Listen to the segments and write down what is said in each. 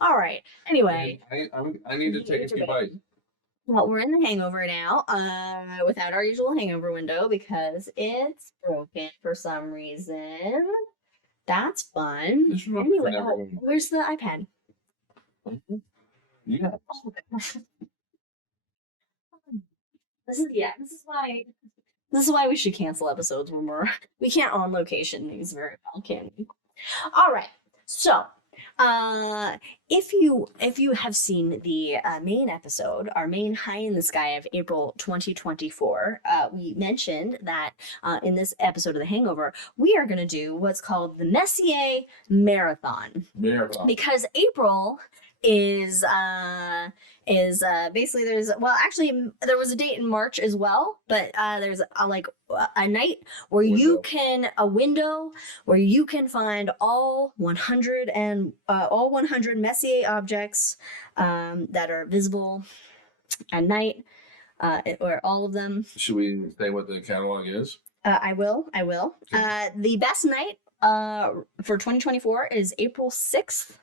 All right. Anyway, I need to take a few bites. well, we're in the hangover now, without our usual hangover window because it's broken for some reason. That's fun. Anyway, where's the iPad? Yeah. This is why we should cancel episodes when we can't on location these very well, can we? All right. So, if you have seen the main episode, our main High in the Sky of April 2024, we mentioned that in this episode of The Hangover, we are going to do what's called the Messier Marathon. Because April is basically there was a date in March as well, but there's a night where a window where you can find all 100 Messier objects that are visible at night, or all of them. Should we say what the catalog is? I will. Okay. The best night for 2024 is April 6th.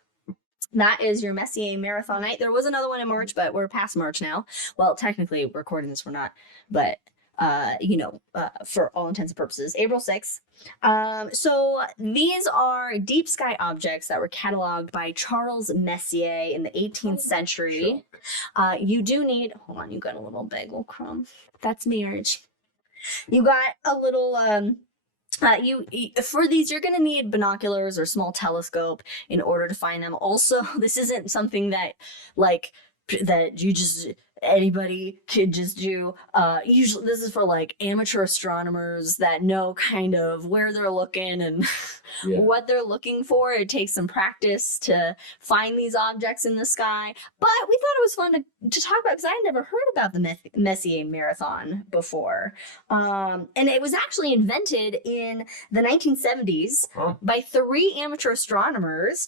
That is your Messier Marathon night. There was another one in March, but we're past March now. Well, technically, recording this, we're not, but for all intents and purposes, April 6th. So these are deep sky objects that were cataloged by Charles Messier in the 18th century. You do need, hold on, you got a little bagel crumb. That's marriage. You got a little, for these, you're going to need binoculars or small telescope in order to find them. Also, this isn't something that anybody could just do. Usually this is for like amateur astronomers that know kind of where they're looking and what they're looking for. It takes some practice to find these objects in the sky, but we thought it was fun to talk about because I had never heard about the Messier Marathon before. And it was actually invented in the 1970s by 3 amateur astronomers,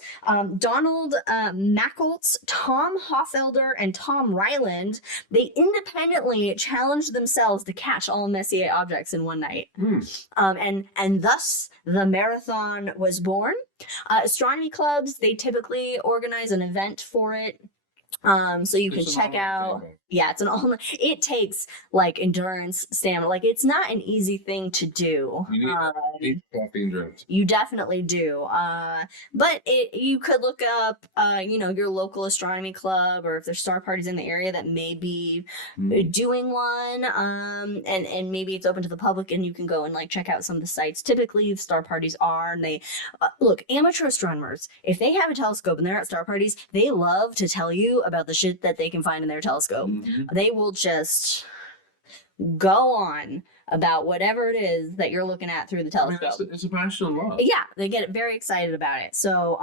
Donald Machholz, Tom Hoffelder, and Tom Ryland. They independently challenged themselves to catch all Messier objects in one night. And thus the marathon was born. Astronomy clubs, they typically organize an event for it. So you can check out. Yeah, it takes like endurance, stamina. Like it's not an easy thing to do. You need endurance. You definitely do. But you could look up, your local astronomy club, or if there's star parties in the area that may be doing one. And maybe it's open to the public, and you can go and like check out some of the sites. Typically, star parties are, and they look, amateur astronomers, if they have a telescope and they're at star parties, they love to tell you about the shit that they can find in their telescope. They will just go on about whatever it is that you're looking at through the telescope. I mean, it's a passion of love. Yeah, they get very excited about it. So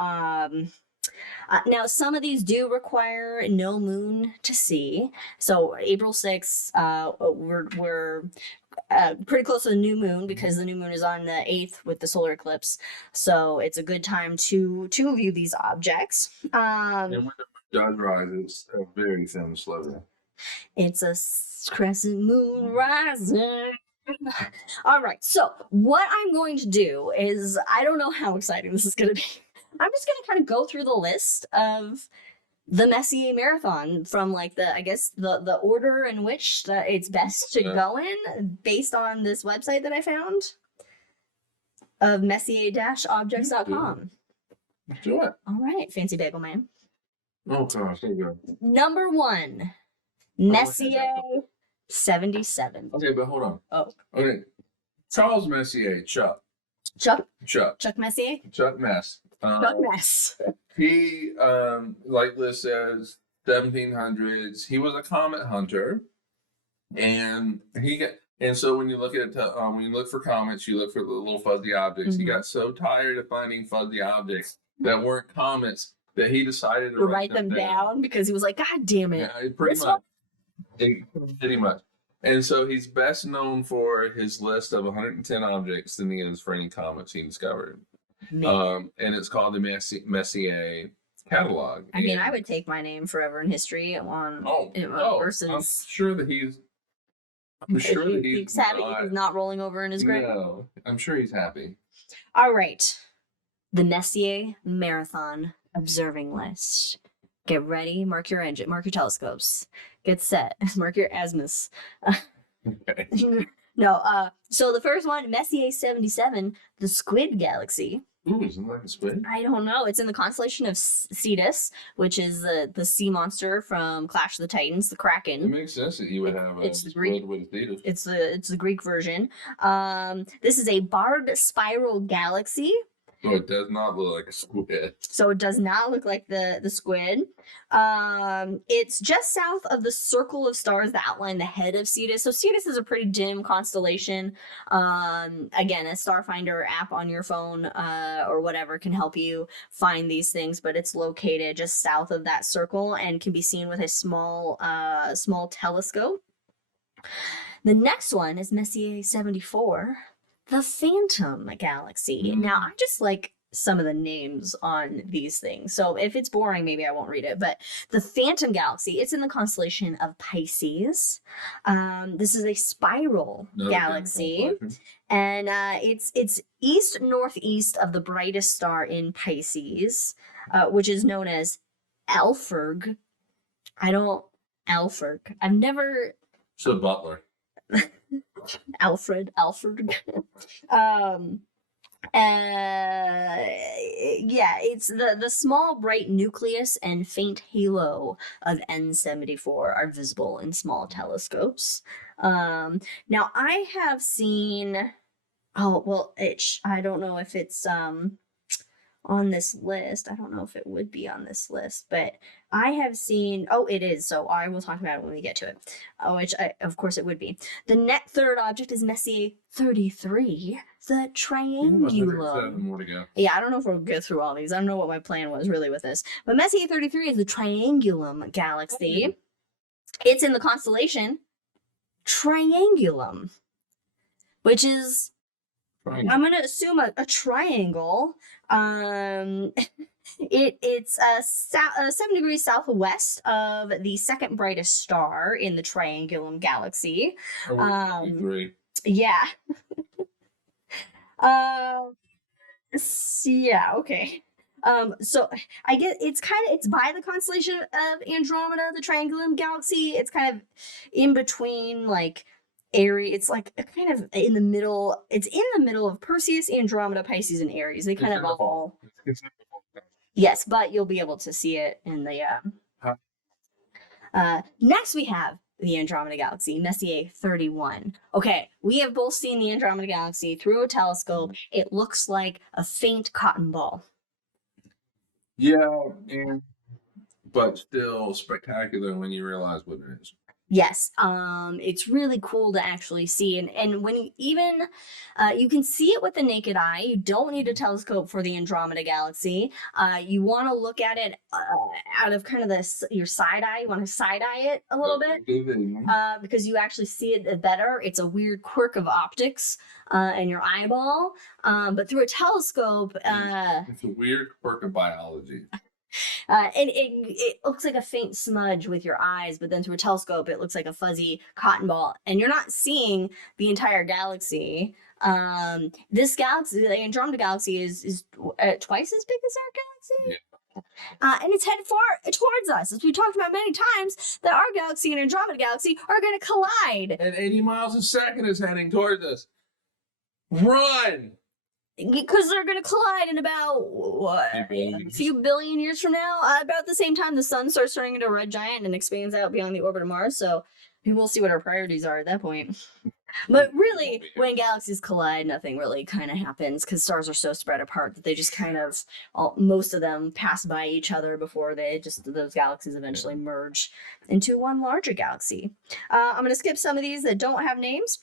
now some of these do require no moon to see. So April 6th, we're pretty close to the new moon because the new moon is on the 8th with the solar eclipse. So it's a good time to view these objects. And when the moon does rise, it's a very thin sliver. It's a crescent moon rising. All right, so what I'm going to do is, I don't know how exciting this is going to be. I'm just going to kind of go through the list of the Messier Marathon from like the order in which it's best to go in based on this website that I found of Messier-objects.com. Let's do it. All right, Fancy Bagel Man. Oh gosh, there you go. Number 1, Messier 77. Okay, but hold on. Oh. Okay. Charles Messier, Chuck Messier? Chuck Mess. Chuck Mess. He, like Liz says, 1700s. He was a comet hunter, and so when you look at when you look for comets, you look for the little fuzzy objects. He got so tired of finding fuzzy objects that weren't comets that he decided to write them down because he was like, God damn it. Yeah, pretty much. And so he's best known for his list of 110 objects than he is for any comets he discovered. And it's called the Messier catalog. I mean, I would take my name forever in history versus. I'm sure that he's happy he's not rolling over in his grave. No, I'm sure he's happy. All right, the Messier Marathon observing list. Get ready, mark your telescopes. Get set, mark your azimuths. Okay. No, so the first one, Messier 77, the Squid Galaxy. Ooh, isn't that a squid? I don't know. It's in the constellation of Cetus, which is the sea monster from Clash of the Titans, the Kraken. It makes sense that you would have a squid with a Cetus. It's the Greek version. This is a barred spiral galaxy. So it does not look like a squid. So it does not look like the squid. It's just south of the circle of stars that outline the head of Cetus. So Cetus is a pretty dim constellation. Again, a Starfinder app on your phone or whatever can help you find these things, but it's located just south of that circle and can be seen with a small telescope. The next one is Messier 74. The Phantom Galaxy. Now, I just like some of the names on these things. So if it's boring, maybe I won't read it. But the Phantom Galaxy, it's in the constellation of Pisces. This is a spiral galaxy. And it's east-northeast of the brightest star in Pisces, which is known as Alphyrg. Alphyrg. I've never... So Butler. Alfred. Yeah, it's the small bright nucleus and faint halo of N74 are visible in small telescopes. Now I have seen, I don't know if it's on this list. I don't know if it would be on this list, but I have seen, it is. So I will talk about it when we get to it, of course it would be. The third object is Messier 33, the Triangulum. More to go. Yeah, I don't know if we'll go through all these. I don't know what my plan was really with this. But Messier 33 is the Triangulum galaxy. It's in the constellation Triangulum, which is... I'm going to assume a triangle. It's 7 degrees southwest of the second brightest star in the Triangulum galaxy. Yeah. Yeah, okay. So I guess it's by the constellation of Andromeda, the Triangulum galaxy. It's kind of in between, like, Aries. It's like kind of in the middle. It's in the middle of Perseus, Andromeda, Pisces, and Aries. They kind of all. Yes, but you'll be able to see it in the. Next, we have the Andromeda Galaxy, Messier 31. Okay, we have both seen the Andromeda Galaxy through a telescope. It looks like a faint cotton ball. Yeah, but still spectacular when you realize what it is. Yes, it's really cool to actually see, and when you even you can see it with the naked eye. You don't need a telescope for the Andromeda Galaxy. You want to look at it out of kind of your side eye. You want to side eye it a little bit because you actually see it better. It's a weird quirk of optics in your eyeball, but through a telescope, it's a weird quirk of biology. And it looks like a faint smudge with your eyes, but then through a telescope, it looks like a fuzzy cotton ball, and you're not seeing the entire galaxy. This galaxy, the Andromeda Galaxy, is twice as big as our galaxy. Yeah. And it's headed towards us, as we talked about many times, that our galaxy and Andromeda Galaxy are going to collide. And 80 miles a second is heading towards us. Run! Because they're going to collide in about, a few billion years from now? About the same time the sun starts turning into a red giant and expands out beyond the orbit of Mars. So we'll see what our priorities are at that point. But really, when galaxies collide, nothing really kind of happens because stars are so spread apart that they just kind of, most of them pass by each other before those galaxies eventually merge into one larger galaxy. I'm going to skip some of these that don't have names.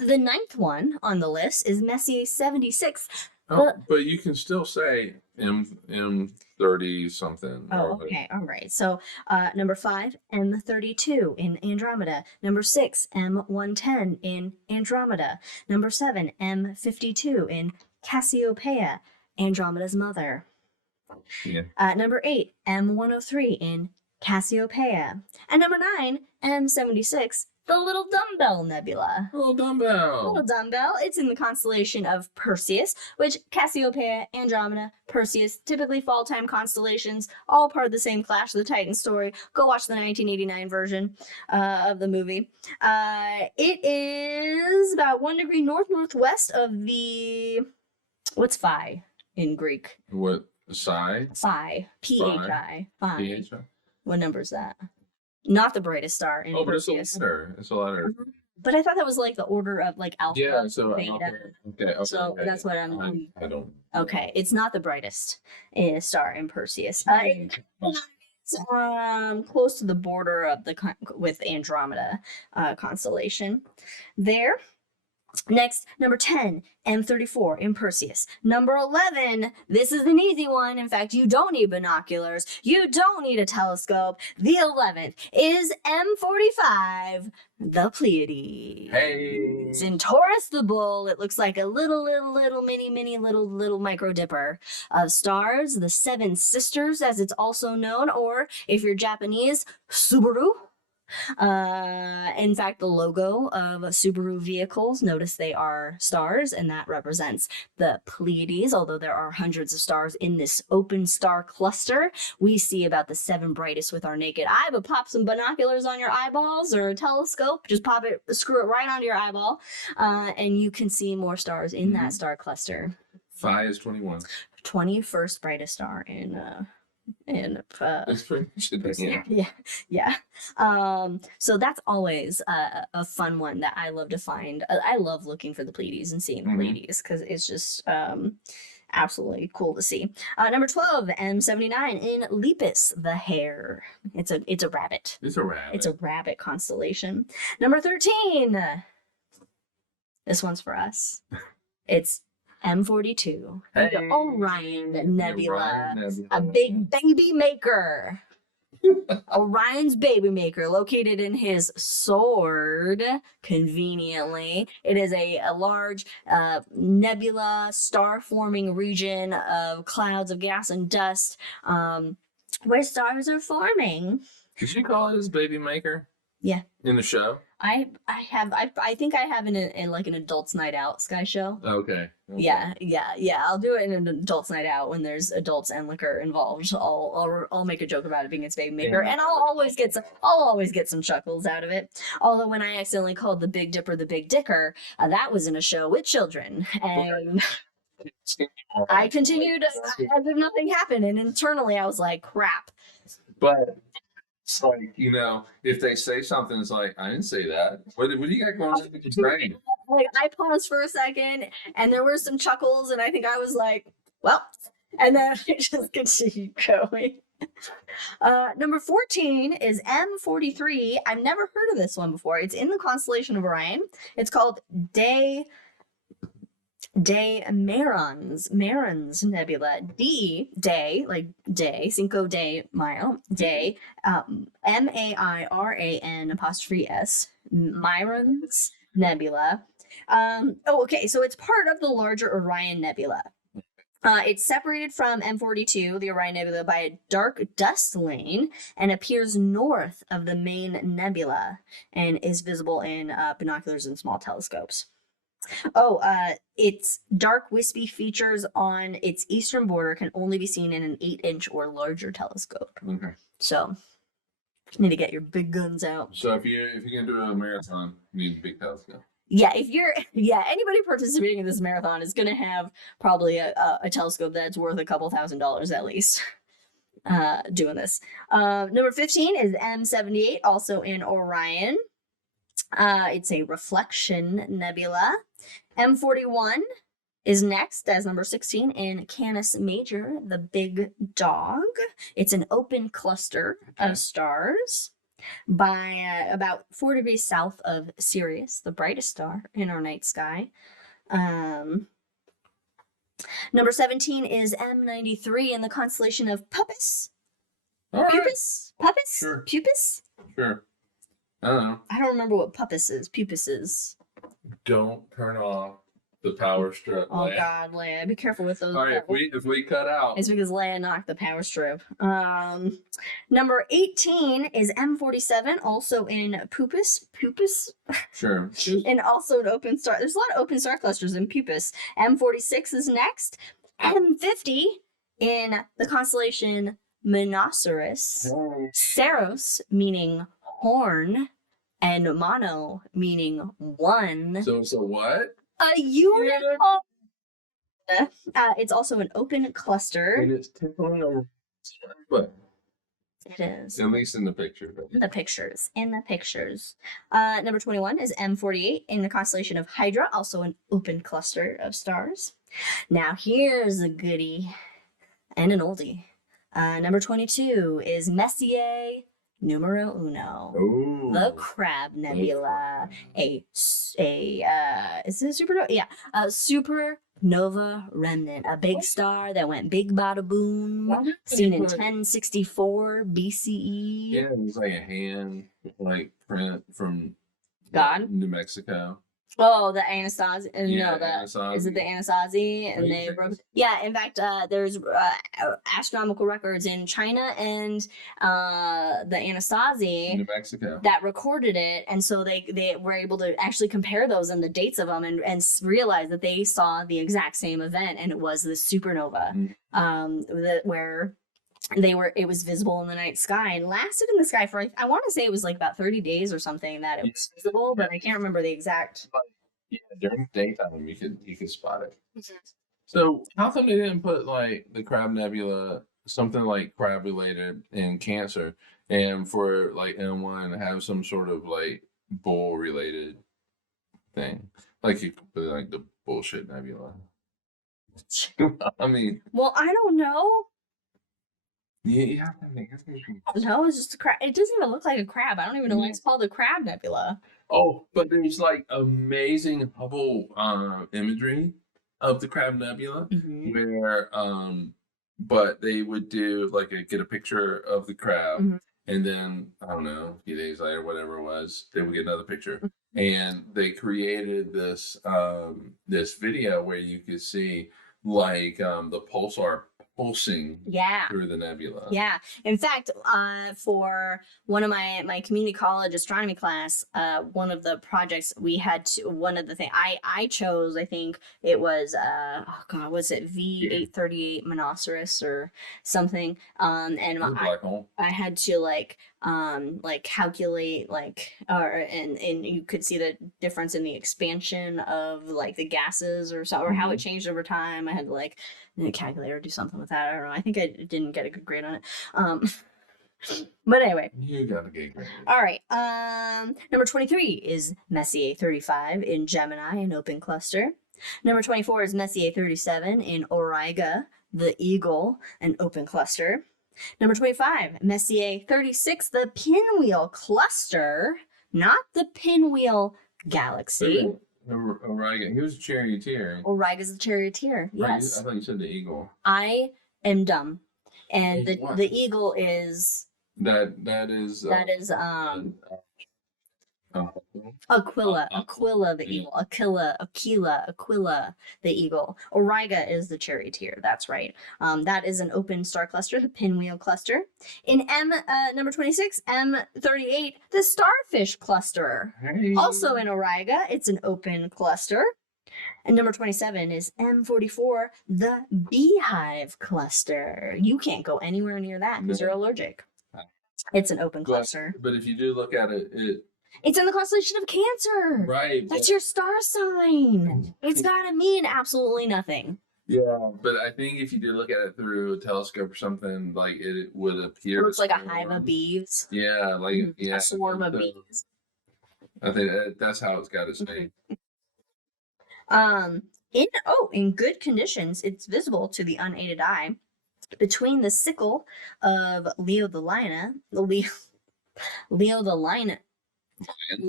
The ninth one on the list is Messier 76. But you can still say M30 something. Okay. All right. So number 5, M32 in Andromeda. Number 6, M110 in Andromeda. Number 7, M52 in Cassiopeia, Andromeda's mother. Yeah. Number 8, M103 in Cassiopeia. And number 9, M76, the Little Dumbbell Nebula. Little dumbbell. Little Dumbbell. It's in the constellation of Perseus, which Cassiopeia, Andromeda, Perseus, typically fall-time constellations, all part of the same Clash of the Titans story. Go watch the 1989 version of the movie. It is about 1 degree north-northwest of the... What's Phi in Greek? What? Psi? Phi. P-H-I. Phi. P-H-I? What number is that? Not the brightest star in But Perseus. it's a letter. But I thought that was like the order of like alpha. Yeah, so beta. okay. So okay. that's what I don't. Okay, it's not the brightest star in Perseus. It's close to the border of with Andromeda constellation. There. Next, number 10, M34 in Perseus. Number 11, this is an easy one. In fact, you don't need binoculars. You don't need a telescope. The 11th is M45, the Pleiades. Hey! It's in Taurus the Bull. It looks like a little mini little micro dipper of stars, the Seven Sisters, as it's also known, or if you're Japanese, Subaru. In fact, the logo of Subaru vehicles, notice they are stars, and that represents the Pleiades. Although there are hundreds of stars in this open star cluster, we see about the 7 brightest with our naked eye. But pop some binoculars on your eyeballs or a telescope, just pop it, screw it right onto your eyeball, and you can see more stars in that star cluster. Phi is 21. 21st brightest star in That's pretty much yeah. So that's always a fun one that I love to find. I love looking for the Pleiades and seeing the Pleiades because it's just absolutely cool to see. Number 12, M79 in Lepus, the hare. It's a rabbit. It's a rabbit. It's a rabbit constellation. Number 13. This one's for us. It's M42, Hey, the Orion Nebula, a big baby maker. Orion's baby maker, located in his sword, conveniently. It is a large nebula, star-forming region of clouds of gas and dust where stars are forming. Did you call it his baby maker? Yeah. In the show? I think I have in like an adults night out Sky show. Okay. Yeah. I'll do it in an adults night out when there's adults and liquor involved. I'll make a joke about it being its baby maker, and I'll always get some chuckles out of it. Although when I accidentally called the Big Dipper the Big Dicker, that was in a show with children, and I continued as if nothing happened, and internally I was like, crap. But it's like, if they say something, it's like, I didn't say that. What do you got going on with your brain? Like, I paused for a second, and there were some chuckles, and I think I was like, well, and then I just continued going. Number 14 is M43. I've never heard of this one before. It's in the constellation of Orion. It's called Day Marans Nebula. Day, like day, Cinco de Mayo, day, Mairan''S, Mirans Nebula. Okay, so it's part of the larger Orion Nebula. It's separated from M42, the Orion Nebula, by a dark dust lane and appears north of the main nebula and is visible in binoculars and small telescopes. Its dark wispy features on its eastern border can only be seen in an 8-inch or larger telescope. Okay. So, you need to get your big guns out. So if you're gonna do a marathon, you need a big telescope. Yeah, anybody participating in this marathon is gonna have probably a telescope that's worth a couple $1,000s at least. Doing this. Number 15 is M78, also in Orion. It's a reflection nebula. M41 is next as number 16 in Canis Major, the big dog. It's an open cluster of stars by about 4 degrees south of Sirius, the brightest star in our night sky. Number 17 is M93 in the constellation of Puppis. All Pupus? Right. Puppis? Sure. Pupus? Sure. I don't know. I don't remember what Puppis is. Pupus is. Don't turn off The power strip. Oh Leia. God, Leia, be careful with those. All right, if we cut out, it's because Leia knocked the power strip. Number 18 is M47, also in Pupus. Sure. And also an open star. There's a lot of open star clusters in Pupus. M46 is next. M50 in the constellation Monoceros. Ceros meaning horn, and mono meaning one. So what? A unicorn. It's also an open cluster. And it's tickling over, but it is. At least in the picture. In the pictures. Number 21 is M48 in the constellation of Hydra, also an open cluster of stars. Now here's a goodie and an oldie. Number 22 is Messier numero uno. Ooh. The Crab Nebula. Is it a supernova? Yeah. A supernova remnant. A big star that went big bada boom. Seen in 1064 BCE. Yeah, it was like a hand print from God? New Mexico. Oh, the Anasazi. Yeah, No, Anasazi. Is it the Anasazi? And they broke. Yeah, in fact, there's astronomical records in China and the Anasazi, New Mexico, that recorded it, and so they were able to actually compare those and the dates of them and realize that they saw the exact same event, and it was the supernova, where it was visible in the night sky and lasted in the sky for, I want to say it was like about 30 days or something that it was visible, but I can't remember the exact. Yeah, during the daytime you could spot it. Mm-hmm. So how come they didn't put like the Crab Nebula, something like crab related in Cancer, and for like M1 have some sort of like bull related thing? Like you could put like the bullshit nebula. I mean, well, I don't know. Yeah, no, it's just a crab. It doesn't even look like a crab. I don't even know why it's called the Crab Nebula. Oh, but there's like amazing Hubble imagery of the Crab Nebula, where but they would do like get a picture of the crab, and then I don't know, a few days later, whatever it was, they would get another picture, and they created this this video where you could see like the pulsar pulsing through the nebula. Yeah. In fact, for one of my community college astronomy class, one of the projects we had to, one of the things I chose, I think it was, was it V838 Monoceros or something? And I had to calculate and you could see the difference in the expansion of like the gases or so, or how it changed over time. I had to calculate or do something with that. I don't know. I think I didn't get a good grade on it. But anyway. You got a good grade. All right. Number 23 is Messier 35 in Gemini, an open cluster. Number 24 is Messier 37 in Auriga, the Eagle, an open cluster. Number 25, Messier 36, the Pinwheel cluster, not the Pinwheel galaxy. Auriga, he was a charioteer. Auriga's a charioteer, yes. I thought you said the eagle. I am dumb. And the eagle is... That is Aquila the eagle. Aquila the eagle. Auriga is the charioteer. That's right. That is an open star cluster, the Pinwheel cluster. In number 26, M38, the Starfish cluster. Hey. Also in Auriga, it's an open cluster. And number 27 is M44, the Beehive cluster. You can't go anywhere near that because you're allergic. It's an open cluster. But if you do look at it, it's in the constellation of Cancer. Right. That's your star sign. It's got to mean absolutely nothing. Yeah, but I think if you do look at it through a telescope or something, like it would appear. It looks like a hive of bees. Yeah, a swarm of bees. I think that's how it's got its name. In good conditions, it's visible to the unaided eye between the sickle of Leo the Lion,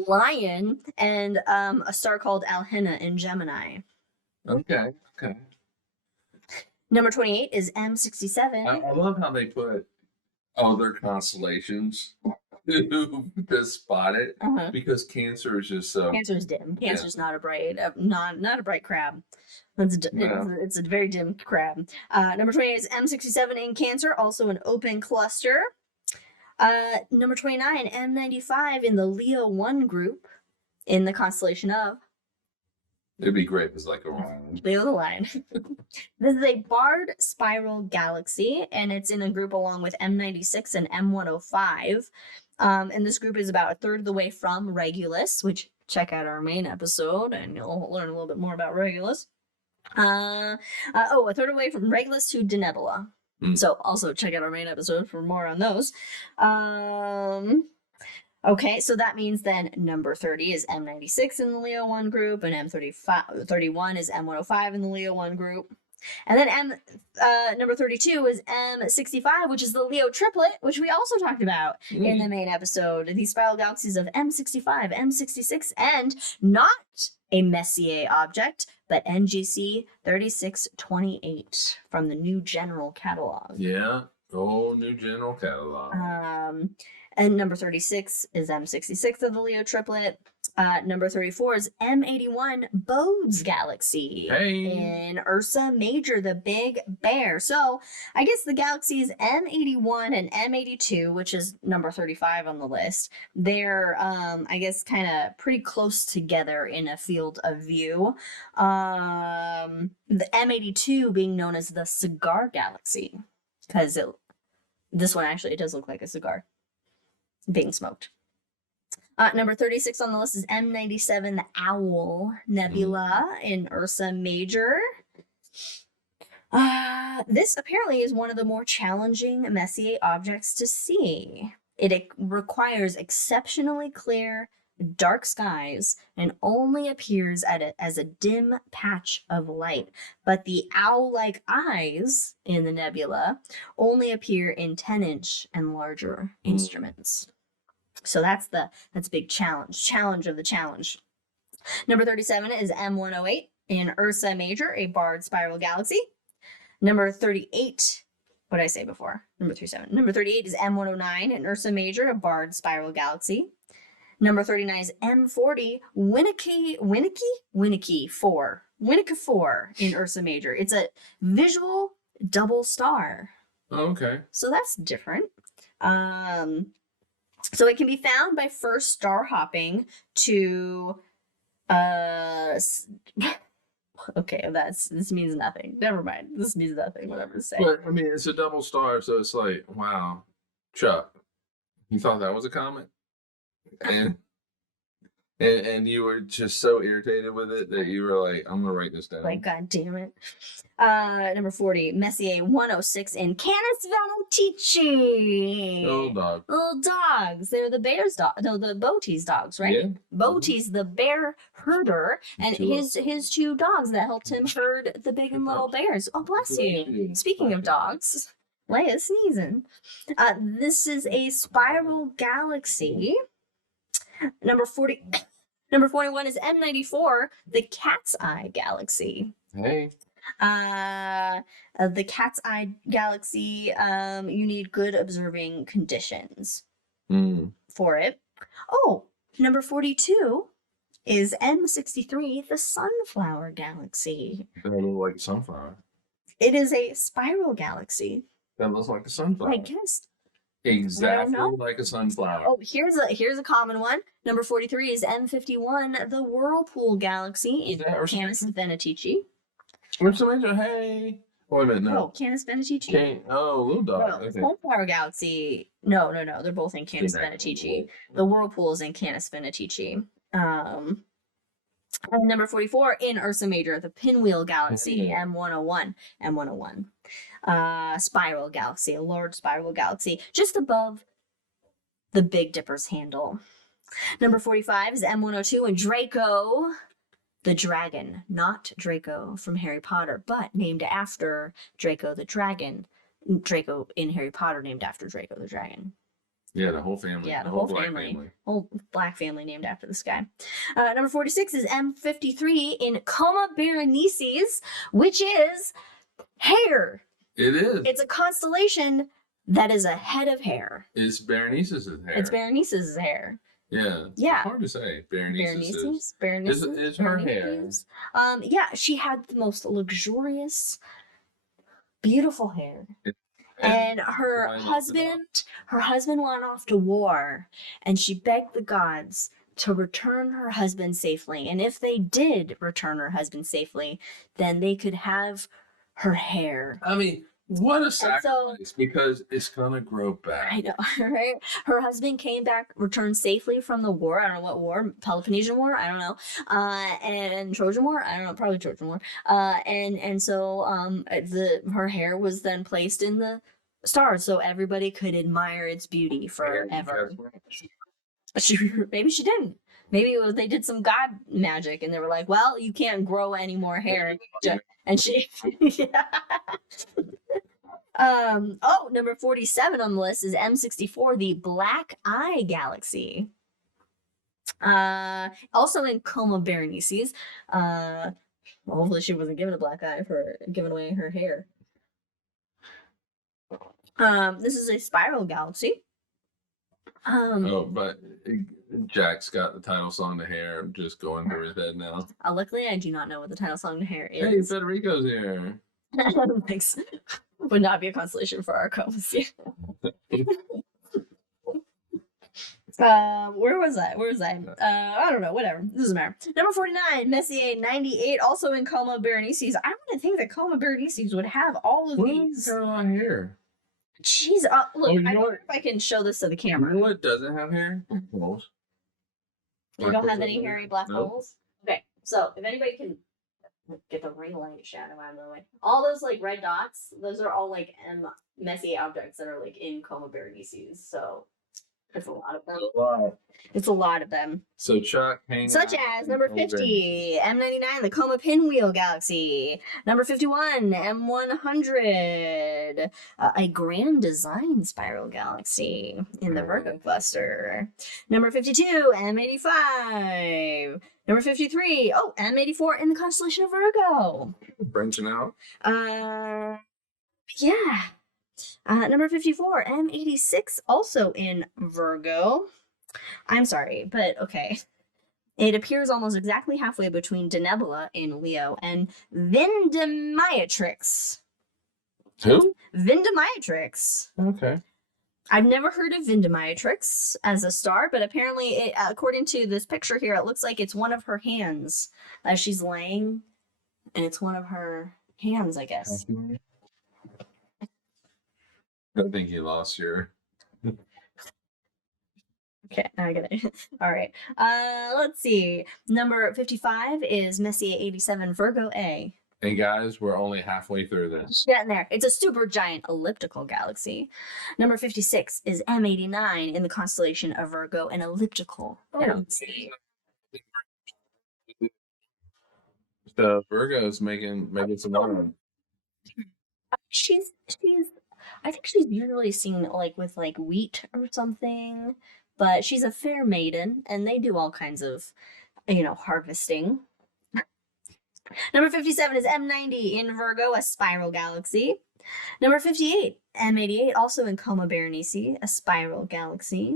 Lion, and a star called Alhena in Gemini. Okay. Number 28 is M67. I love how they put their constellations to spot it because Cancer is just so. Cancer's dim. Cancer's not a bright, not a bright crab. It's a very dim crab. Number 28 is M67 in Cancer, also an open cluster. Number 29, M95 in the Leo 1 group in the constellation of. It'd be great if it's like a lion. Leo the Lion. This is a barred spiral galaxy, and it's in a group along with M96 and M105. And this group is about a third of the way from Regulus, which check out our main episode, and you'll learn a little bit more about Regulus. A third away from Regulus to Denebula. So also check out our main episode for more on those. Okay, so that means then number 30 is M96 in the Leo 1 group, and M31 is M105 in the Leo 1 group. And then number 32 is M65, which is the Leo triplet, which we also talked about in the main episode. These spiral galaxies of M65, M66, and not a Messier object, but NGC 3628 from the New General Catalog. Yeah, New General Catalog. And number 36 is M66 of the Leo triplet. Number 34 is M81 Bode's Galaxy in Ursa Major, the Big Bear. So I guess the galaxies M81 and M82, which is number 35 on the list, they're, I guess, kind of pretty close together in a field of view. The M82 being known as the Cigar Galaxy, because this one actually, it does look like a cigar being smoked. Number 36 on the list is M97, the Owl Nebula in Ursa Major. This apparently is one of the more challenging Messier objects to see. It requires exceptionally clear, dark skies and only appears as a dim patch of light. But the owl-like eyes in the nebula only appear in 10-inch and larger instruments. So that's big challenge of the challenge. Number 37 is M108 in Ursa Major, a barred spiral galaxy. Number 38, what did I say before? Number 37. Number 38 is M109 in Ursa Major, a barred spiral galaxy. Number 39 is M40 Winnicke 4 in Ursa Major. It's a visual double star. Okay. So that's different. So it can be found by first star hopping to okay, this means nothing. Never mind. This means nothing, whatever to say. But I mean, it's a double star, so it's like, wow. Chuck, you thought that was a comet? And you were just so irritated with it that you were like, I'm gonna write this down. Like, God damn it. Number 40, Messier 106 in Canis Venatici. Little dogs. They're the bear's dog. No, the Bote's dogs, right? Yeah. Bote's the bear herder, and his two dogs that helped him herd the big and little bears. Oh, bless you. Speaking of dogs, Leia sneezing. This is a spiral galaxy. Number 41 is M94, the Cat's Eye Galaxy. Hey. The Cat's Eye Galaxy, you need good observing conditions for it. Oh, number 42 is M63, the Sunflower Galaxy. That looks like a sunflower. It is a spiral galaxy. That looks like a sunflower. I guess. Exactly like a sunflower. Oh, here's a common one. Number 43 is M51, the Whirlpool Galaxy in Canis Venatici. Hey. Wait a minute, no. Oh, Canis Venatici. Little dog. No, okay. Sunflower Galaxy. No. They're both in Canis Venatici. The Whirlpool is in Canis Venatici. And number 44 in Ursa Major, the Pinwheel Galaxy, M101. Spiral galaxy, a large spiral galaxy, just above the Big Dipper's handle. Number 45 is M102 and Draco the Dragon, not Draco from Harry Potter, but named after Draco the Dragon. Draco in Harry Potter named after Draco the Dragon. Yeah, the whole family. Yeah, the whole family. Whole black family named after this guy. Number 46 is M53 in Coma Berenices, which is hair. It is. It's a constellation that is a head of hair. It's Berenice's hair. It's Berenice's hair. Yeah. Yeah. It's hard to say. Berenice's. Berenice's. It's her hair. Yeah, she had the most luxurious, beautiful hair. And her husband went off to war, and she begged the gods to return her husband safely. And if they did return her husband safely, then they could have her hair. I mean, what a sacrifice, because it's gonna grow back. I know, right? Her husband came back, returned safely from the war. I don't know what war, Peloponnesian War, I don't know, and Trojan War, I don't know, probably Trojan War. And so her hair was then placed in the stars, so everybody could admire its beauty forever. Maybe she didn't. Maybe it was they did some god magic, and they were like, "Well, you can't grow any more hair," and she. Yeah. Number 47 on the list is M64, the Black Eye Galaxy. Also in Coma Berenices. Hopefully she wasn't given a black eye for giving away her hair. This is a spiral galaxy. But Jack's got the title song to hair just going through his head now. Luckily, I do not know what the title song to hair is. Hey, Federico's here. Thanks. Would not be a consolation for our combs. Where was I? I don't know. Whatever. This doesn't matter. Number 49, Messier 98, also in Coma Berenices. I wouldn't think that Coma Berenices would have all of these. What's on here? Jeez, look, I wonder if I can show this to the camera. You know what doesn't have hair? Holes. You don't have any hairy black holes? Okay, so if anybody can get the ring light shadow out of the way. All those like red dots, those are all like Messier objects that are like in Coma Berenices. So it's a lot of them. It's a lot of them. So Chuck, such as number 50, M99, the Coma Pinwheel Galaxy. Number 51, M100, a Grand Design Spiral Galaxy in the Virgo cluster. Number 52, M85. Number 53, M84 in the constellation of Virgo. Branching out. Yeah. Number 54, M86, also in Virgo. I'm sorry, but okay. It appears almost exactly halfway between Denebula in Leo and Vindemiatrix. Who? Vindemiatrix. Okay. I've never heard of Vindemiatrix as a star, but apparently, according to this picture here, it looks like it's one of her hands as she's laying, and it's one of her hands, I guess. I think you lost your... Okay, I get it. All right. Let's see. Number 55 is Messier 87 Virgo A. And guys, we're only halfway through this. Getting there. It's a super giant elliptical galaxy. Number 56 is M89 in the constellation of Virgo, an elliptical galaxy. The Virgo's making some money. I think she's usually seen like with like wheat or something, but she's a fair maiden, and they do all kinds of, harvesting. Number 57 is M90 in Virgo, a spiral galaxy. Number 58, M88, also in Coma Berenices, a spiral galaxy.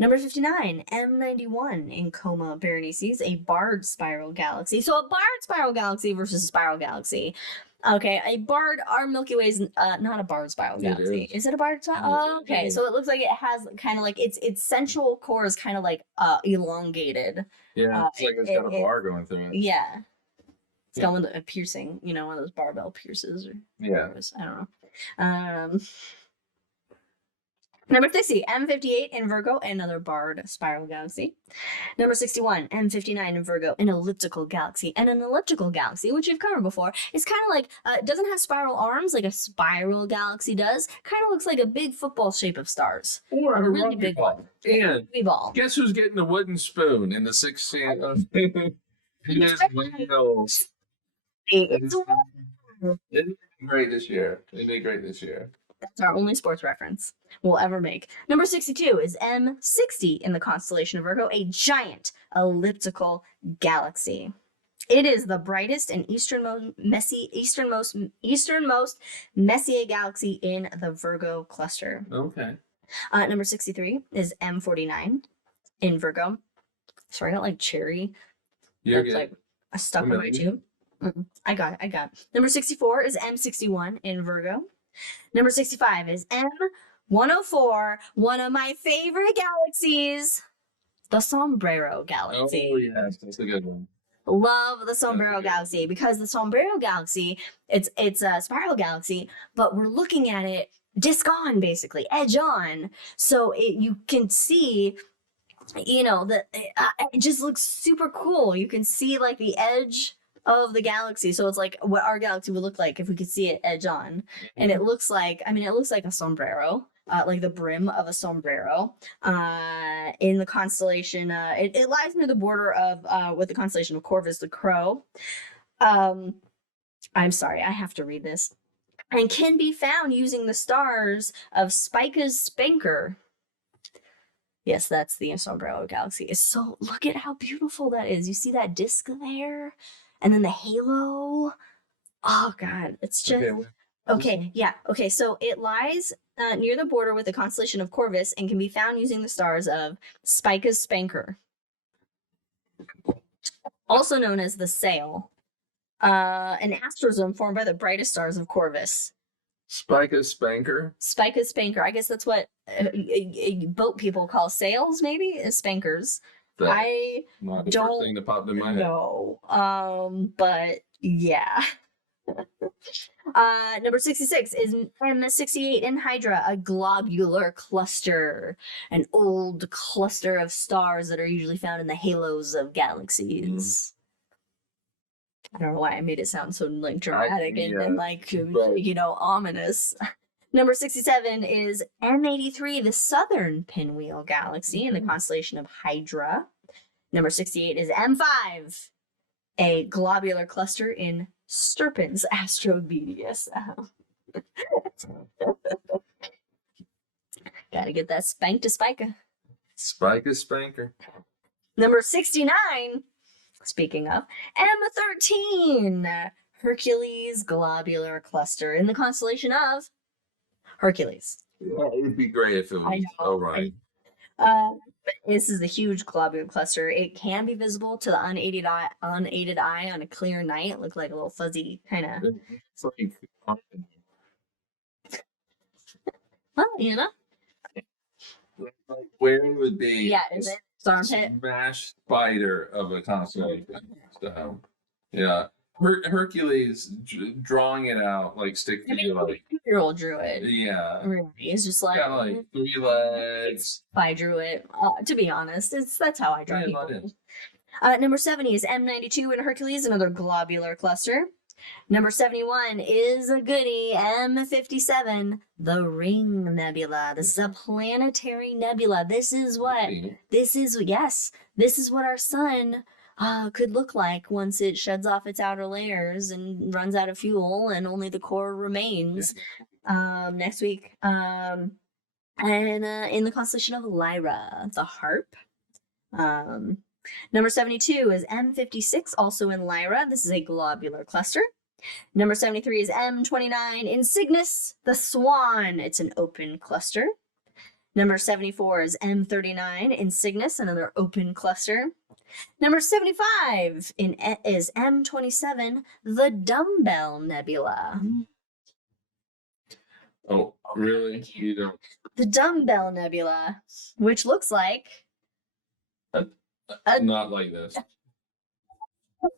Number 59, M91 in Coma Berenices, a barred spiral galaxy. So a barred spiral galaxy versus a spiral galaxy. Okay, a barred, our Milky Way is not a barred spiral galaxy. Is it a barred spiral? Oh, okay, so it looks like it has kind of like its central core is kind of like elongated. Yeah, it's like it's got a bar going through it. Yeah. It's got one of the piercing, one of those barbell pierces. I don't know. Number 60, M58 in Virgo, another barred spiral galaxy. Number 61, M59 in Virgo, an elliptical galaxy. And an elliptical galaxy, which we've covered before, is kind of like, it doesn't have spiral arms like a spiral galaxy does. Kind of looks like a big football shape of stars. Or a really big ball. And ball. Guess who's getting the wooden spoon in the 6th Wales. It's great this year. They did great this year. That's our only sports reference we'll ever make. Number 62 is M60 in the constellation of Virgo, a giant elliptical galaxy. It is the brightest and easternmost Messier galaxy in the Virgo cluster. Okay. Number 63 is M49 in Virgo. Sorry, I got like cherry. You're That's good. like stuck on my tube. I got it. Number 64 is M61 in Virgo. Number 65 is M104, one of my favorite galaxies, the Sombrero Galaxy. Oh, yes, that's a good one. Love the Sombrero Galaxy because the Sombrero Galaxy, it's a spiral galaxy, but we're looking at it disc on, basically, edge on. So you can see, that it just looks super cool. You can see like the edge of the galaxy. So it's like what our galaxy would look like if we could see it edge on. And it looks like, it looks like a sombrero. Like the brim of a sombrero, in the constellation. It lies near the border of with the constellation of Corvus the Crow. I'm sorry, I have to read this. And can be found using the stars of Spica's Spanker. Yes, that's the Sombrero Galaxy. It's so, look at how beautiful that is. You see that disc there, and then the halo. Oh God, it's just. Okay, yeah. Okay, so it lies near the border with the constellation of Corvus and can be found using the stars of Spica's Spanker, also known as the Sail, an asterism formed by the brightest stars of Corvus. Spica's Spanker? Spica's Spanker. I guess that's what boat people call sails, maybe, is spankers. I not the don't first thing that popped in my head. know. But yeah. Number 66 is M68 in Hydra, a globular cluster, an old cluster of stars that are usually found in the halos of galaxies. I don't know why I made it sound so like dramatic and like ominous. Number 67 is M83, the southern pinwheel galaxy in the constellation of Hydra. Number 68 is M5, a globular cluster in Sturpin's Astrobedia. Gotta get that spank to Spica. Spica Spanker. Number 69, speaking of, M13, Hercules globular cluster in the constellation of Hercules. Yeah, it'd be great if it was. Oh, right. This is a huge globular cluster. It can be visible to the unaided eye on a clear night. It looked like a little fuzzy kind of. Well, where it would be? Yeah, is it armpit? Smash spider of a constellation. So, yeah. Hercules drawing it out like stick figure, like 2-year-old drew it. Yeah, really, it's just like 3 legs. I drew it. To be honest, that's how I draw people. Number 70 is M92 in Hercules, another globular cluster. Number 71 is a goodie, M57, the Ring Nebula. This is a planetary nebula. This is what our sun could look like once it sheds off its outer layers and runs out of fuel and only the core remains. Next week. And in the constellation of Lyra, the Harp. Number 72 is M56, also in Lyra. This is a globular cluster. Number 73 is M29 in Cygnus, the Swan. It's an open cluster. Number 74 is M39 in Cygnus, another open cluster. Number 75 is M27, the Dumbbell Nebula. Oh, really? You don't. The Dumbbell Nebula, which looks like not like this.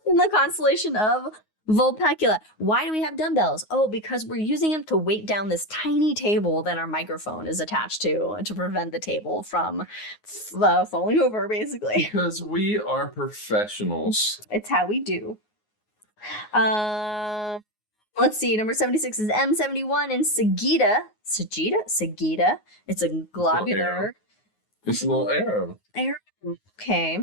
In the constellation of Vulpecula. Why do we have dumbbells? Oh, because we're using them to weight down this tiny table that our microphone is attached to prevent the table from falling over, basically. Because we are professionals. It's how we do. Let's see. Number 76 is M71 in Sagitta. Sagitta. It's a globular. It's a little arrow. Okay.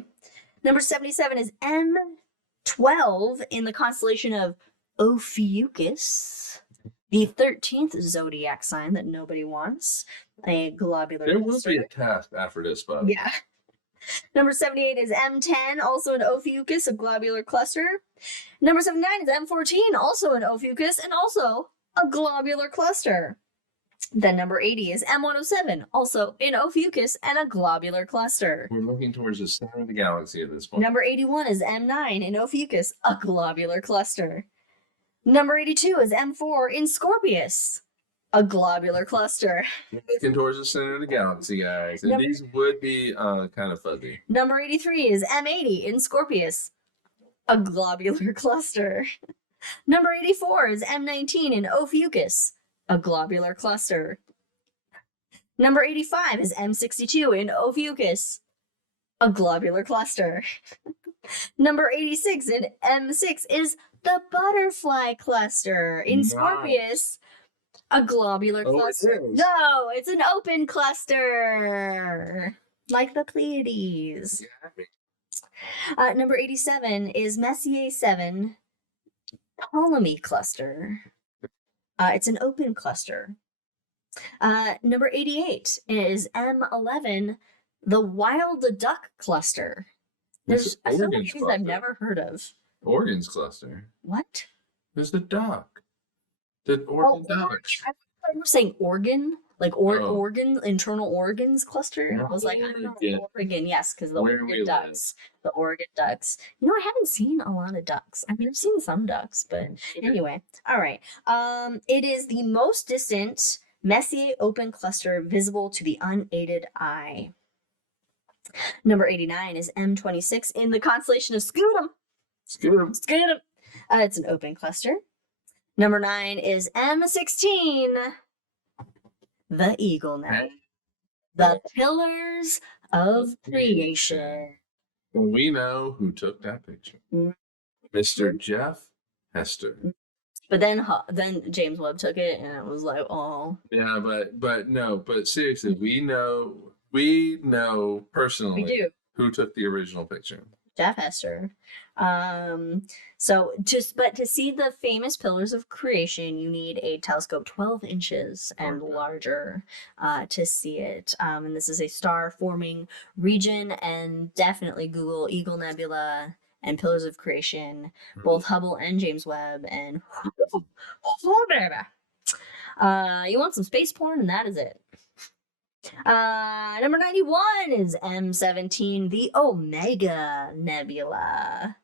Number 77 is M12 in the constellation of Ophiuchus, the 13th zodiac sign that nobody wants. A globular. There will be a task after this, but yeah. Number 78 is M10, also an Ophiuchus, a globular cluster. Number 79 is M14, also an Ophiuchus, and also a globular cluster. Then number 80 is M107, also an Ophiuchus and a globular cluster. We're looking towards the center of the galaxy at this point. Number 81 is M9 in Ophiuchus, a globular cluster. Number 82 is M4 in Scorpius, a globular cluster. We're looking towards the center of the galaxy, guys. And these would be kind of fuzzy. Number 83 is M80 in Scorpius, a globular cluster. Number 84 is M19 in Ophiuchus, a globular cluster. Number 85 is M62 in Ophiuchus, a globular cluster. Number 86 in M6 is the butterfly cluster in Scorpius, a globular cluster. No, it's an open cluster, like the Pleiades. Number 87 is Messier 7 Ptolemy cluster. It's an open cluster. Number 88 is M11, the wild duck cluster. There's a couple of things I've never heard of. Organs cluster. What? There's the duck. The organ duck. I thought you were saying organ, like organ, internal organs cluster. I was like, I don't know, Oregon, yes, because the Oregon ducks. The Oregon ducks. You know, I haven't seen a lot of ducks. I mean, I've seen some ducks, but anyway. All right. It is the most distant Messier open cluster visible to the unaided eye. Number 89 is M26 in the constellation of Scutum. Scutum. It's an open cluster. Number 9 is M16, the Eagle Nebula. The Pillars of Creation. We know who took that picture. Mr. Jeff Hester. But then James Webb took it, and it was like, oh. Yeah, but seriously, we know personally who took the original picture. Jeff Hester. But to see the famous Pillars of Creation, you need a telescope 12 inches and larger to see it. And this is a star-forming region, and definitely Google Eagle Nebula and Pillars of Creation, both Hubble and James Webb, and you want some space porn, and that is it. Number 91 is M17, the Omega Nebula.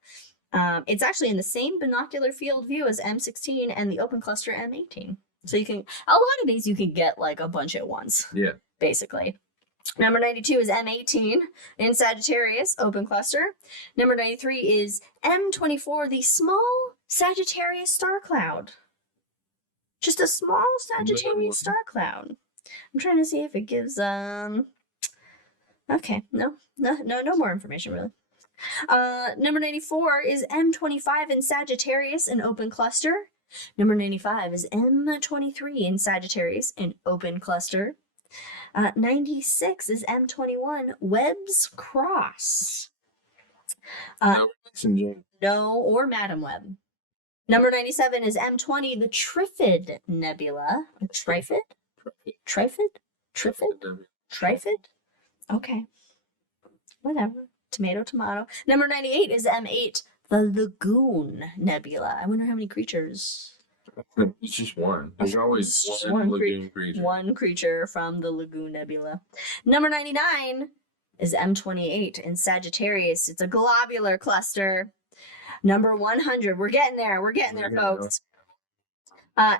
It's actually in the same binocular field view as M16 and the open cluster M18. So a lot of these you can get like a bunch at once. Yeah. Basically. Number 92 is M18 in Sagittarius, open cluster. Number 93 is M24, the small Sagittarius star cloud. Just a small Sagittarius star cloud. I'm trying to see if it gives okay, no more information really. Number 94 is M25 in Sagittarius, an open cluster. Number 95 is M23 in Sagittarius, an open cluster. 96 is M21, Webb's Cross. No, or Madam Webb. Number 97 is M20, the Trifid Nebula. Trifid? Okay. Whatever. Tomato. Number 98 is M8, the Lagoon Nebula. I wonder how many creatures. It's just one. There's always one lagoon creature. One creature from the Lagoon Nebula. Number 99 is M28 in Sagittarius. It's a globular cluster. Number 100, we're getting there, folks.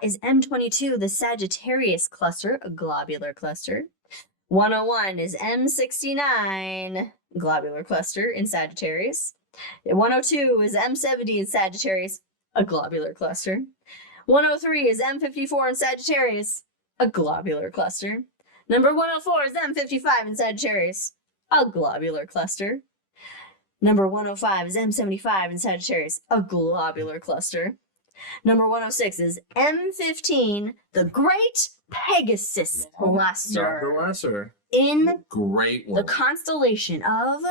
Is M22, the Sagittarius cluster, a globular cluster. 101 is M69, globular cluster in Sagittarius. 102 is M70 in Sagittarius, a globular cluster. 103 is M54 in Sagittarius, a globular cluster. Number 104 is M55 in Sagittarius, a globular cluster. Number 105 is M75 in Sagittarius, a globular cluster. Number 106 is M15, the Great Pegasus Cluster. Not the lesser. In the great one. The constellation of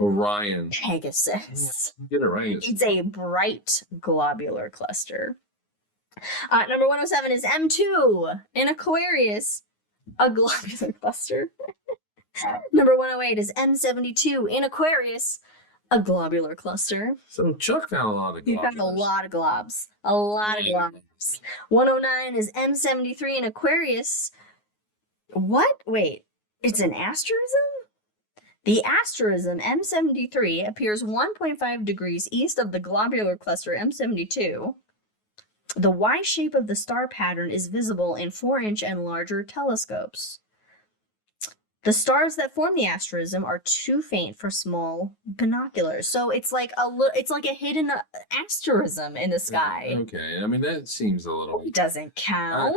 Orion. Pegasus. Get it right. It's a bright globular cluster. Number 107 is M2 in Aquarius, a globular cluster. Number 108 is M72 in Aquarius, a globular cluster. So Chuck found a lot of globulars. You found a lot of globs. A lot of globs. 109 is M73 in Aquarius. What? Wait, it's an asterism? The asterism M73 appears 1.5 degrees east of the globular cluster M72. The Y shape of the star pattern is visible in 4-inch and larger telescopes. The stars that form the asterism are too faint for small binoculars. So it's like a hidden asterism in the sky. Okay, I mean that seems a little. It doesn't count.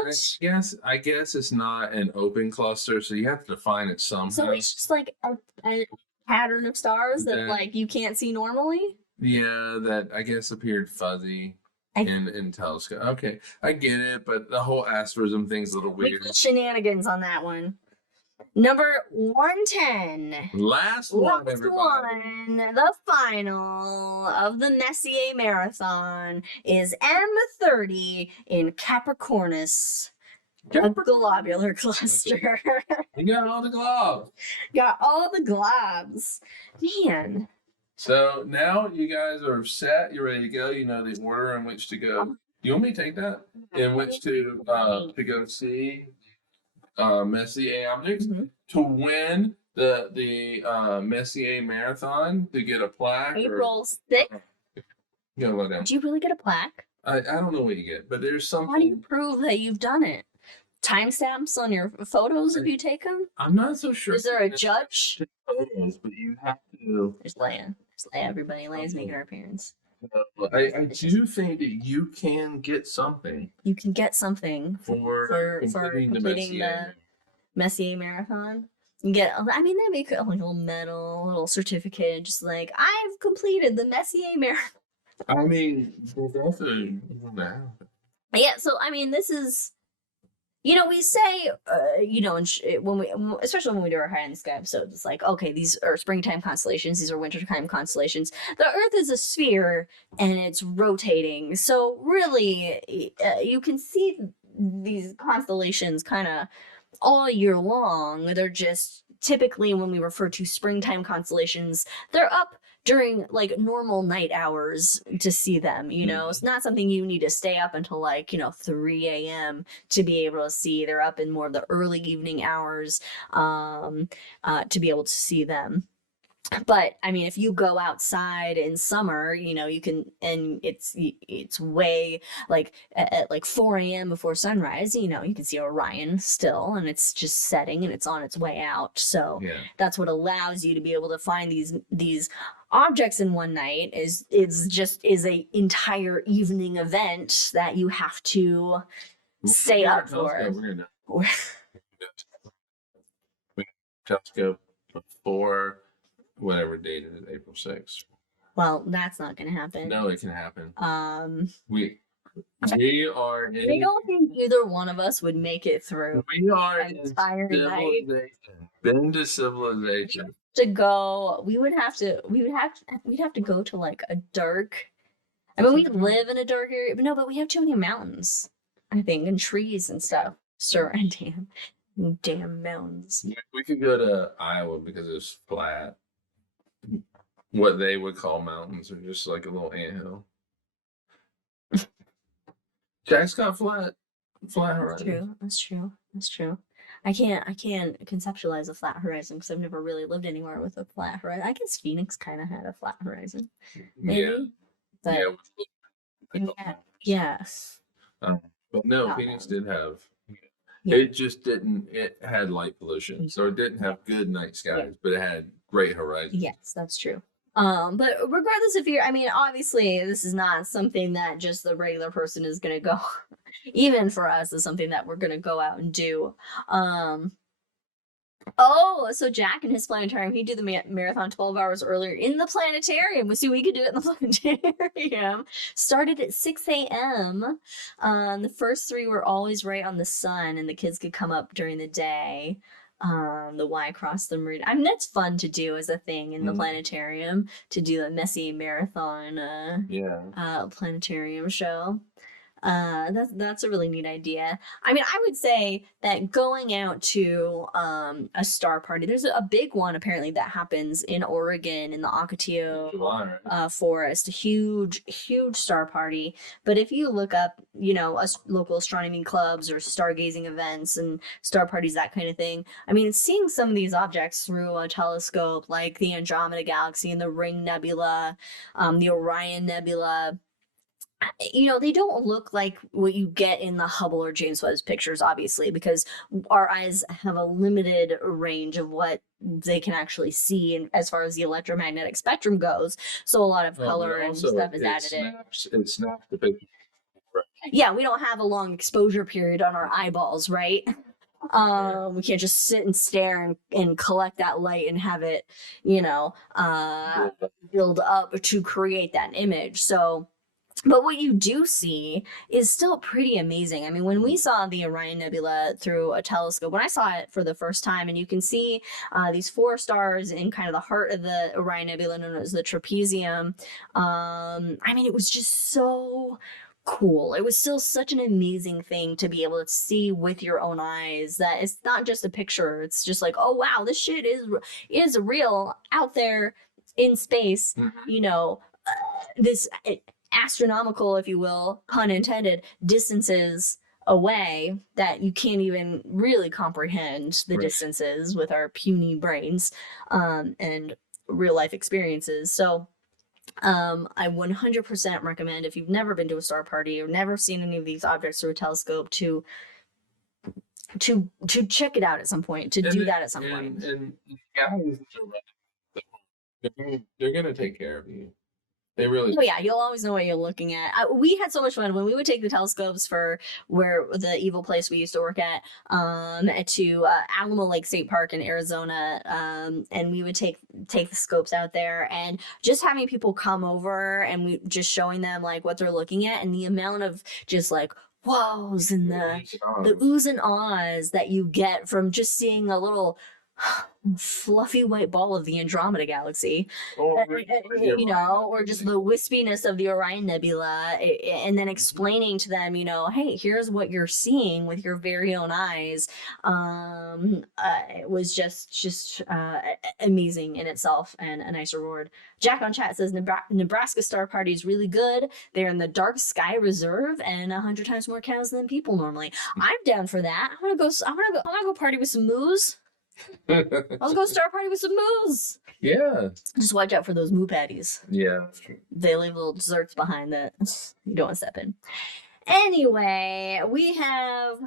I guess it's not an open cluster, so you have to define it somehow. So it's just like a pattern of stars that like you can't see normally. Yeah, that I guess appeared fuzzy in telescope. Okay, I get it, but the whole asterism thing's a little weird. Shenanigans on that one. Number 110. Last one, everybody. The final of the Messier Marathon is M30 in Capricornus. A globular cluster. You got all the globs. Got all the globs. Man. So now you guys are set. You're ready to go. You know the order in which to go. You want me to take that? In which to go see Messier objects to win the Messier Marathon, to get a plaque. April 6th. You gotta look down. Do you really get a plaque? I don't know what you get, but there's something. How do you prove that you've done it? Timestamps on your photos if you take them? I'm not so sure. Is there a judge? Photos, but you have to. There's Leia. There's Leia, everybody. Leia's making her appearance. I do think that you can get something. You can get something for completing the Messier Marathon. You get, I mean, that'd be cool, like a little medal, a little certificate, just like, I've completed the Messier Marathon. I mean, there's also yeah, so I mean, this is, you know, we say, you know, when we, especially when we do our High in the Sky episodes, it's like, okay, these are springtime constellations, these are wintertime constellations. The Earth is a sphere and it's rotating. So really, you can see these constellations kind of all year long. They're just typically, when we refer to springtime constellations, they're up during like normal night hours to see them, you know. It's not something you need to stay up until like, you know, 3 a.m. to be able to see. They're up in more of the early evening hours to be able to see them. But I mean, if you go outside in summer, you know, you can, and it's way like at like 4 a.m. before sunrise, you know, you can see Orion still, and it's just setting and it's on its way out. So that's what allows you to be able to find these objects in one night. Is a entire evening event that you have to stay up for. Telescope before whatever date it is, April 6th. Well, that's not going to happen. No, it can happen. We are. I don't think either one of us would make it through. We are an entire night. Been to civilization. To go, we'd have to go to like a dark. I mean, we live in a dark area, but no, but we have too many mountains, I think, and trees and stuff. Damn mountains. We could go to Iowa because it's flat. What they would call mountains are just like a little anthill. Jack's got flat horizon. That's true. I can't conceptualize a flat horizon because I've never really lived anywhere with a flat horizon. I guess Phoenix kind of had a flat horizon, maybe. Yeah. But yes. But no, Phoenix did have. It just didn't. It had light pollution, so it didn't have good night skies, but it had great horizons. Yes, that's true. But regardless if you're, I mean, obviously this is not something that just the regular person is gonna go. Even for us, is something that we're gonna go out and do. Oh, so Jack in his planetarium, he'd do the marathon 12 hours earlier in the planetarium. So we could do it in the planetarium. Started at 6 a.m. The first 3 were always right on the sun, and the kids could come up during the day. The Y across the meridian. I mean, that's fun to do as a thing in the planetarium, to do the Messier Marathon planetarium show. That's a really neat idea. I mean, I would say that going out to a star party, there's a big one apparently that happens in Oregon in the Ocotillo forest, a huge star party. But if you look up, you know, local astronomy clubs or stargazing events and star parties, that kind of thing, I mean, seeing some of these objects through a telescope, like the Andromeda Galaxy and the Ring Nebula, the Orion Nebula, you know, they don't look like what you get in the Hubble or James Webb's pictures, obviously, because our eyes have a limited range of what they can actually see and as far as the electromagnetic spectrum goes. So a lot of color and stuff is added in. It snaps the picture. Yeah, we don't have a long exposure period on our eyeballs, right? We can't just sit and stare and collect that light and have it, you know, build up to create that image. So, but what you do see is still pretty amazing. I mean, when we saw the Orion Nebula through a telescope, when I saw it for the first time, and you can see these 4 stars in kind of the heart of the Orion Nebula known as the trapezium, I mean, it was just so cool. It was still such an amazing thing to be able to see with your own eyes, that it's not just a picture. It's just like, oh, wow, this shit is real out there in space, you know, this astronomical, if you will, pun intended, distances away that you can't even really comprehend the distances with our puny brains and real life experiences. So I 100% recommend, if you've never been to a star party or never seen any of these objects through a telescope, to check it out at some point, to do that at some point. And guys, they're gonna take care of you. They really. Oh yeah, you'll always know what you're looking at. We had so much fun when we would take the telescopes for where the evil place we used to work at, to Alamo Lake State Park in Arizona, and we would take the scopes out there, and just having people come over and we just showing them like what they're looking at, and the amount of just like whoas and the oohs and ahs that you get from just seeing a little fluffy white ball of the Andromeda Galaxy, you know, or just the wispiness of the Orion Nebula, and then explaining to them, you know, hey, here's what you're seeing with your very own eyes. It was just amazing in itself and a nice reward. Jack on chat says Nebraska Star Party is really good. They're in the Dark Sky Reserve and 100 times more cows than people normally. I'm down for that. I want to go party with some moose. Let's go star party with some moose. Yeah. Just watch out for those moo patties. Yeah, that's true. They leave little desserts behind that you don't want to step in. Anyway, we have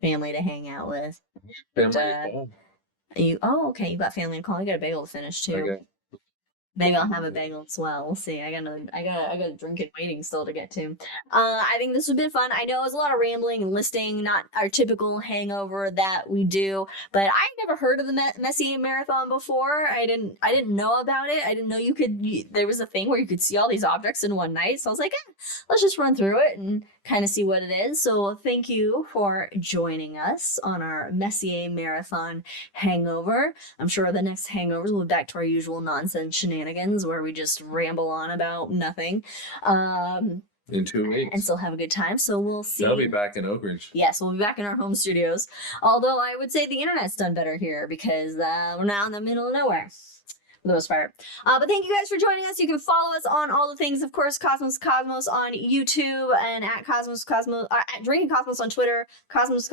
family to hang out with. Okay, you got family to call. You got a bagel to finish too. Okay. Maybe I'll have a bagel as well. We'll see. I got a drink and waiting still to get to. I think this has been fun. I know it's a lot of rambling and listing, not our typical hangover that we do. But I never heard of the Messier Marathon before. I didn't know about it. I didn't know there was a thing where you could see all these objects in one night. So I was like, let's just run through it and kind of see what it is. So thank you for joining us on our Messier Marathon hangover. I'm sure the next hangovers will be back to our usual nonsense shenanigans where we just ramble on about nothing. In 2 weeks. And still have a good time. So we'll see. They'll be back in Oak Ridge. Yes, we'll be back in our home studios. Although I would say the internet's done better here because we're now in the middle of nowhere. For the most part. But thank you guys for joining us. You can follow us on all the things, of course, Cosmos on YouTube and at Drinking Cosmos on Twitter, Cosmos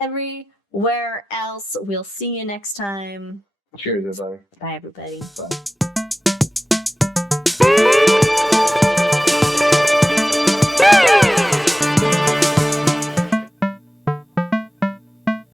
everywhere else. We'll see you next time. Cheers, everybody. Bye, everybody. Bye.